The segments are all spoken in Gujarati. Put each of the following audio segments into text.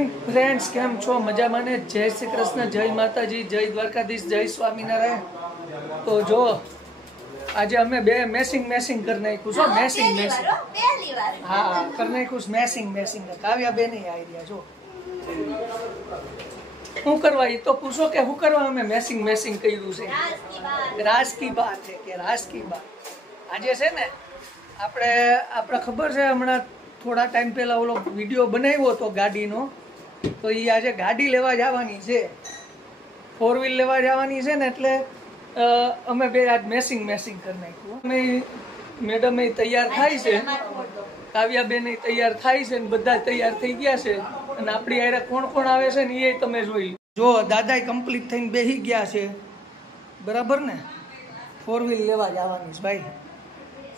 મોર્નિંગ ફ્રેન્ડ્સ, કેમ છો? મજામાં ને? જય શ્રી કૃષ્ણ, જય માતાજી, જય દ્વારકાધીશ, જય સ્વામિનારાયણ। તો જો આજે અમે બે મેસિંગ કરી નાખ્યું છો। મેસિંગ હા કરી નાખ્યું મેસિંગ કાવ્યા બે નહીં આવી રહ્યા। જો શું કરવા એ તો પૂછો કે શું કરવા અમે મેસિંગ કર્યું છે? રાજ કી બાત है કે રાજ કી બાत। આજે છે ને આપણે ખબર છે, હમણાં થોડા ટાઈમ પહેલા ઓલો વિડીયો બનાવ્યો હતો ગાડીનો, તો એ આજે ગાડી લેવા જવાની છે, 4 વ્હીલ લેવા જવાની છે ને, એટલે અમે બે આજ મેસિંગ કરી નાખ્યું। અમે મેડમ એ તૈયાર થાય છે, કાવ્યાબેન એ તૈયાર થાય છે, ને બધા તૈયાર થઈ ગયા છે, અને આપણી હારે કોણ આવે છે ને એ તમે જોઈ જો। દાદા કમ્પ્લીટ થઈને બેસી ગયા છે, બરાબર ને? 4 વ્હીલ લેવા જવાની છે ભાઈ।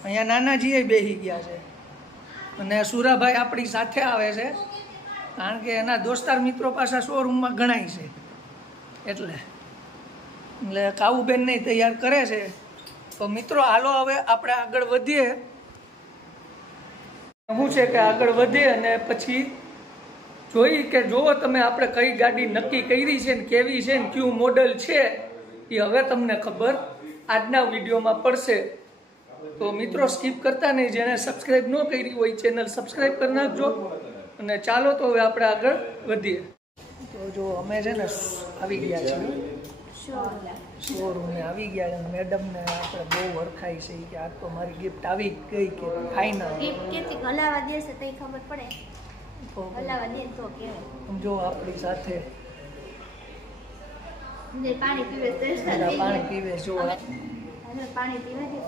અહીંયા નાનાજી બેસી ગયા છે, અને સુરાભાઈ આપણી સાથે આવે છે, કારણ કે એના દોસ્તાર મિત્રો પાછા શોરૂમમાં ગણાય છે, એટલે કાવુબેન ને તૈયાર કરે છે। તો મિત્રો હાલો હવે આપણે આગળ વધીએ। શું છે કે આગળ વધીએ અને પછી જોઈ કે જો તમે આપણે કઈ ગાડી નક્કી કરી છે ને કેવી છે ને કયું મોડલ છે એ હવે તમને ખબર આજના વિડીયોમાં પડશે। તો મિત્રો સ્કીપ કરતા નહીં, જેને સબસ્ક્રાઈબ ન કરી હોય ચેનલ સબસ્ક્રાઈબ કરી નાખજો। અને ચાલો તો હવે આપણે આગળ વધીએ। તો જો અમે છે ને આવી ગયા છીએ શોરૂમે, આવી ગયા છે। મેડમને આપણે બહુ વરખાઈ છે કે આ તો મારી ગિફ્ટ આવી ગઈ કે ફાઇનલ ગિફ્ટ કેતી હલાવા દેશે તો ખબર પડે, તો હલાવા દે તો કેવું જો આપણી સાથે પાણી પીવે પાણી પીવે જો પાણી પીવે છે।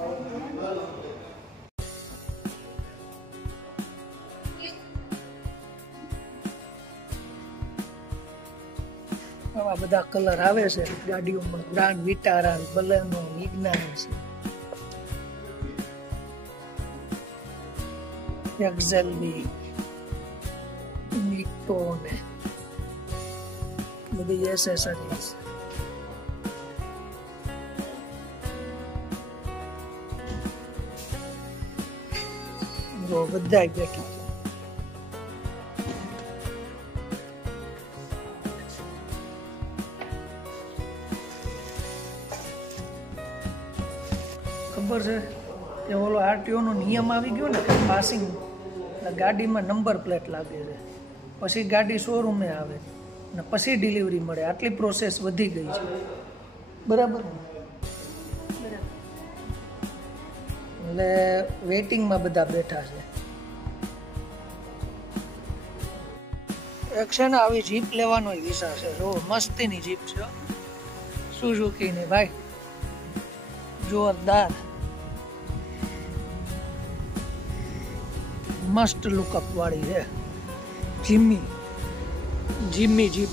આવા બધા કલર આવે છે ગાડીઓમાં, ગ્રાન્ડ વિટારા, બલેનો, વિજ્ઞાની છે, એક્સેલવી, નિક્ટો ને બધી એસેસરીઝ। જો બધા બેઠા ખબર છે કે ઓલો આરટીઓ નો નિયમ આવી ગયો ને કે પાસિંગ ગાડીમાં નંબર પ્લેટ લાગે છે, પછી ગાડી શોરૂમે આવે ને પછી ડિલિવરી મળે, આટલી પ્રોસેસ વધી ગઈ છે, બરાબર ને? એટલે વેઇટિંગમાં બધા બેઠા છે। એક છે ને આવી જીપ લેવાનો વિચાર છે, જો મસ્તીની જીપ છે, સુઝુકીની ભાઈ, જોરદાર મસ્ત લુકઅપ વાળી છે, જીમ્મી જીપ।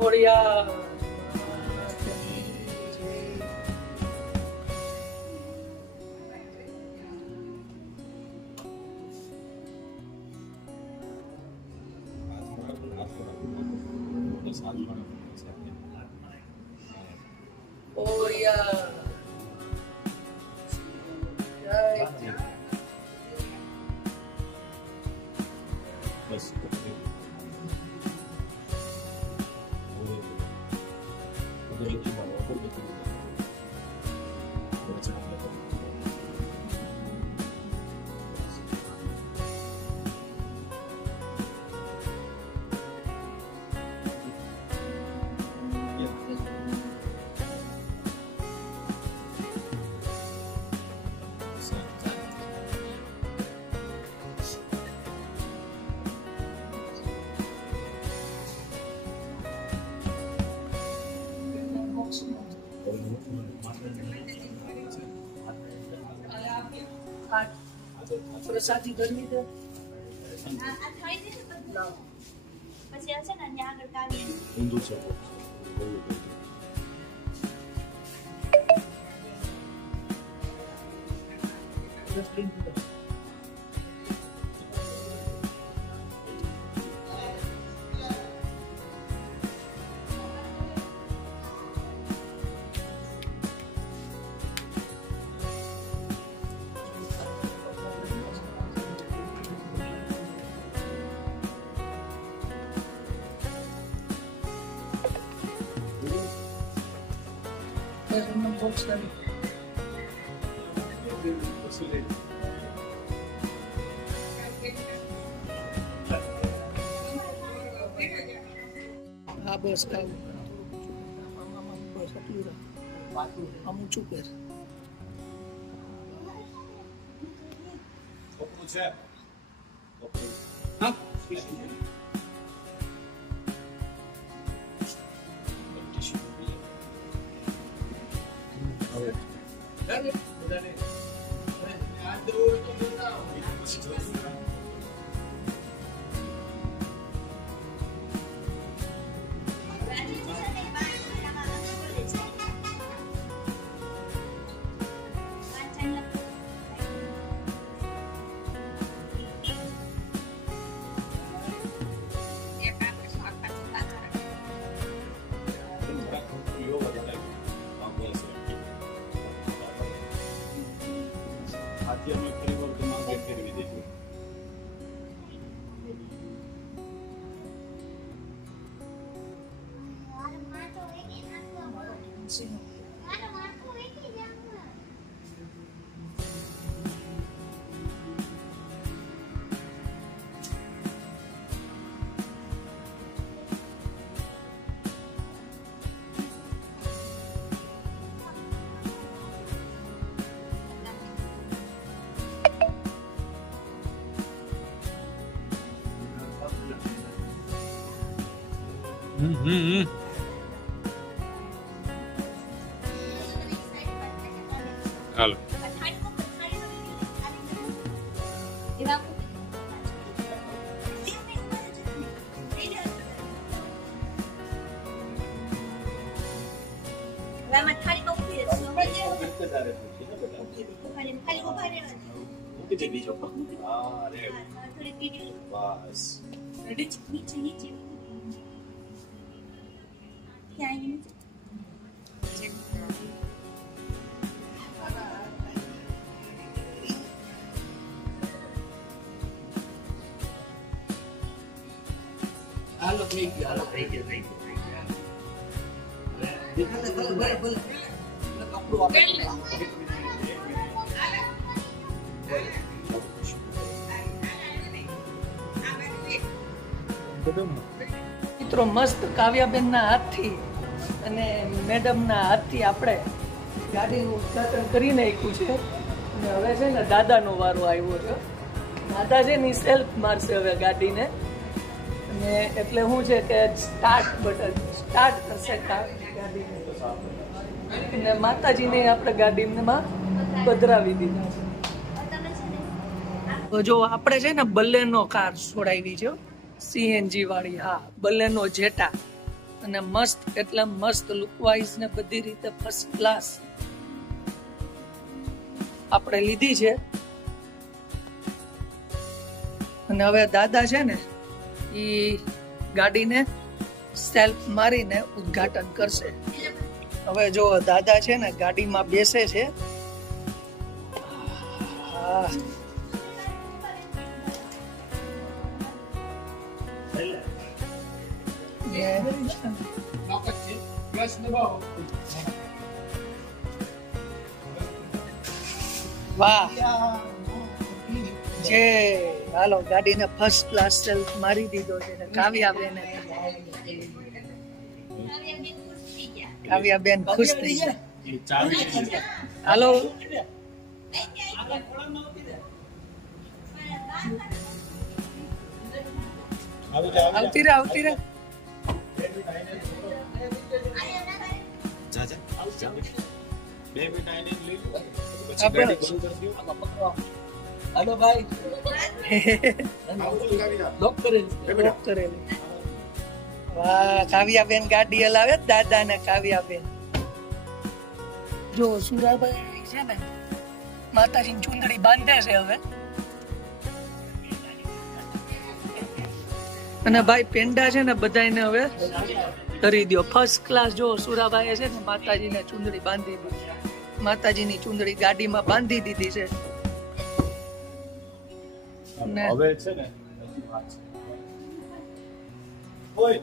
Gloria. Gloria. પ્રસાદી ગરમી દે આ થઈ ને પછી આ છે ને ત્યાં આગળ કાવી હિન્દુ છે box kali. Bos kau. Bos aku dah. Kamu cukur. Hah? Halo. Selamat hari ખાલી ઉભા રહેવાનું. મૂકી દે બીજો. હા રે થોડી પીડી. બસ નીચે નીચે. ક્યાં નીચે? હાલો થઈ ગયો, હાલો થઈ ગયો, થઈ ગયો. ભલે મિત્રો મસ્ત કાવ્યાબેનના હાથથી અને મેડમના હાથથી આપણે ગાડીનું ઉદ્ઘાટન કરી નાખ્યું છે અને હવે છે ને દાદાનો વારો આવ્યો છે. દાદા છે ને સેલ્ફ મારશે હવે ગાડીને અને એટલે શું છે કે સ્ટાર્ટ બટન સ્ટાર્ટ કરશે ગાડીને અને માતાજીને આપણે ગાડીમાં પધરાવી દીધા છે. તો જો આપણે છે ને બલેનો કાર છોડાવી છે, સીએનજી વાળી. હા, બલેનો જેટા. અને મસ્ત એટલે મસ્ત લુકવાઇઝ ને બધી રીતે ફર્સ્ટ ક્લાસ આપણે લીધી છે. અને હવે દાદા છે ને એ ગાડીને સેલ્ફ મારીને ઉદ્ઘાટન કરશે. હવે જો દાદા છે ને ગાડીમાં બેસે છે. હા, વાહ જે હાલો ગાડીને ફર્સ્ટ ક્લાસ સેલ્ફ મારી દીધો છે ને કાવ્યાબેન ખુશ થઈ ગયા. હાલો આવતી રે આવતી રે. हेलो भाई लॉक કરેલી. વાહ, કાવ્યાબેન ગાડી હલાવે દાદા ને કાવ્યાબેન. જો સુરાભાઈ છે ને માતાજીની ચુંદડી બાંધે છે હવે. અને ભાઈ પેંડા છે ને બધાને હવે કરી દો ફર્સ્ટ ક્લાસ. જો સુરાભાઈ છે ને માતાજીને ચુંદડી બાંધી દીધી. માતાજીની ચુંદડી ગાડીમાં બાંધી દીધી છે. હવે છે ને ઓય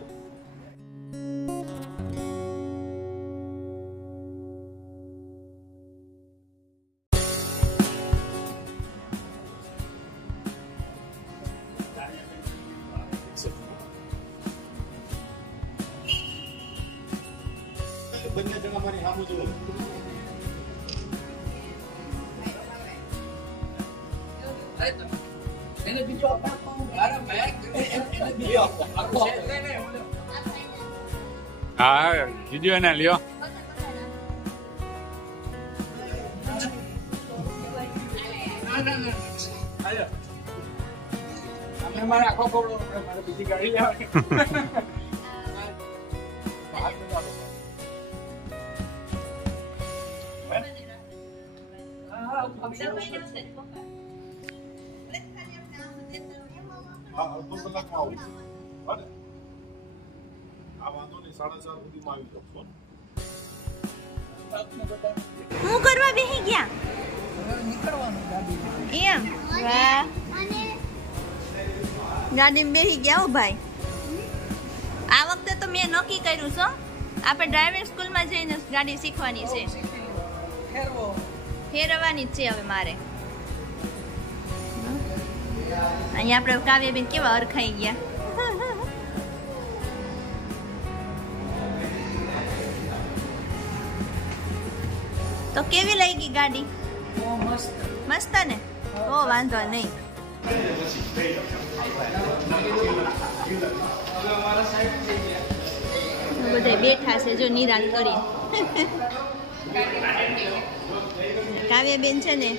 બંને જણા મારી સામે જુઓ. એને બીજો મારા બેગ એને બીજો આખો હા વિડિયો ને લ્યો. આયો અમે મારા આખો કોડો મારે બીજી ગાડી લેવાની. હા અડધો કલાકમાં આવું છું. બરાબર આ વાંધો નહીં 4:30 સુધીમાં આવી જશો. હું કરવા બેહી ગયા નીકળવાનું ગાડી. એમ વાહ ગાડીમાં બેહી ગયા હો ભાઈ. આ વખતે તો મેં નક્કી કર્યું છે આપણે ડ્રાઇવિંગ સ્કૂલમાં જઈને ગાડી શીખવાની છે. ફેરવો ફેરવવાની જ છે હવે મારે. અહીંયા આપણે કાવ્યાબેન કેવા અરખાઈ ગયા. તો કેવી લાગી ગાડી? મસ્ત. મસ્ત ને? ઓ વાંધો નહીં. બધા બેઠા છે જો નિરાંત કરી. કાવ્યાબેન છે ને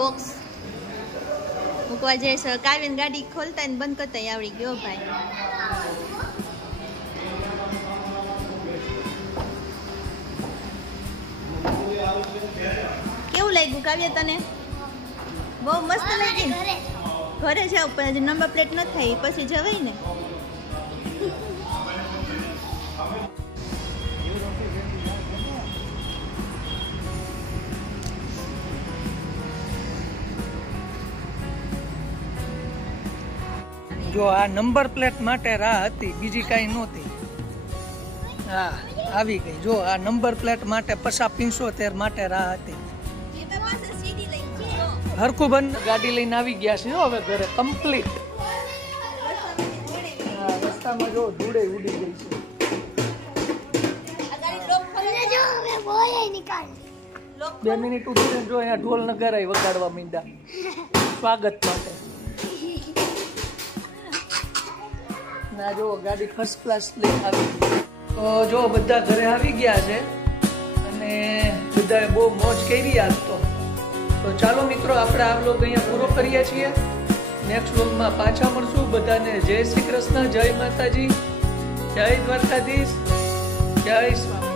બોક્સ મૂકવા જઈશ. કાવ્યન ગાડી ખોલતા ને બંધ કરતા આવડી ગયો ભાઈ. લાગ્યું કાવ્ય તને? બહુ મસ્ત લાગી. ઘરે જાવ પણ હજી નંબર પ્લેટ ન થઈ પછી જવાય ને. જો આ નંબર પ્લેટ માટે રાહ હતી, બીજી કાંઈ નહોતી. હા આવી ગઈ. જો આ નંબર પ્લેટ માટે 75 માટે રાહ હતી. હરખું બંધ ગાડી લઈને આવી ગયા છે હવે ઘરે કમ્પ્લીટ. રસ્તામાં જો ધૂળે ઉડી ગઈ છે. 2 મિનિટ ઉભી જો અહીંયા ઢોલ નગારા વગાડવા માંડ્યા સ્વાગત માટે. ના જો ગાડી ફર્સ્ટ ક્લાસ લઈને આવી. તો જો બધા ઘરે આવી ગયા છે અને બધાએ બહુ મોજ કરી આજ તો. તો ચાલો મિત્રો આપણે આ વ્લોગ અહીંયા પૂરો કરીએ છીએ. નેક્સ્ટ વ્લોગમાં પાછા મળશું. બધાને જય શ્રી કૃષ્ણ, જય માતાજી, જય દ્વારકાધીશ, જય સ્વામી.